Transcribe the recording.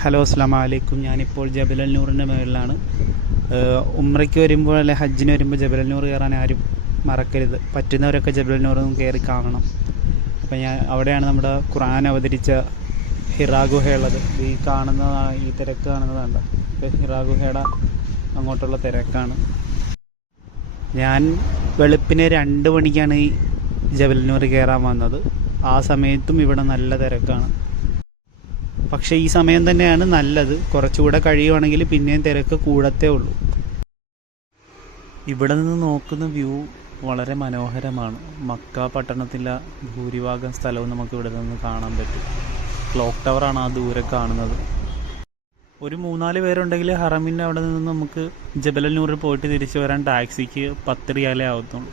Hello അസ്സലാമു അലൈക്കും. ഞാനിപ്പോൾ ജബലൽ നൂറിൻ്റെ മുകളിലാണ്. ഉംറയ്ക്ക് വരുമ്പോൾ അല്ലെ ഹജ്ജിന് വരുമ്പോൾ ജബലൽ നൂർ കയറാൻ ആരും മറക്കരുത്. പറ്റുന്നവരൊക്കെ ജബലൽ നൂർ കയറി കാണണം. അപ്പം അവിടെയാണ് നമ്മുടെ ഖുർആൻ അവതരിച്ച ഹിറാ ഗുഹയുള്ളത്. ഈ തിരക്ക് കാണുന്നതാണ്. ഹിറാ ഗുഹയുടെ അങ്ങോട്ടുള്ള തിരക്കാണ്. ഞാൻ വെളുപ്പിന് 2 മണിക്കാണ് ഈ ജബലൽ നൂർ കയറാൻ വന്നത്. ആ സമയത്തും ഇവിടെ നല്ല തിരക്കാണ്. പക്ഷേ ഈ സമയം തന്നെയാണ് നല്ലത്. കുറച്ചുകൂടെ കഴിയുവാണെങ്കിൽ പിന്നെയും തിരക്ക് കൂടത്തേ ഉള്ളൂ. ഇവിടെ നിന്ന് നോക്കുന്ന വ്യൂ വളരെ മനോഹരമാണ്. മക്ക പട്ടണത്തിലെ ഭൂരിഭാഗം സ്ഥലവും നമുക്ക് ഇവിടെ നിന്ന് കാണാൻ പറ്റും. ക്ലോക്ക് ടവറാണ് ആ ദൂരെ കാണുന്നത്. ഒരു 3-4 പേരുണ്ടെങ്കിൽ ഹറമിൻ്റെ അവിടെ നിന്ന് നമുക്ക് ജബലൽ നൂറിൽ പോയിട്ട് തിരിച്ചു വരാൻ ടാക്സിക്ക് 10 റിയാലേ ആവത്തുള്ളൂ.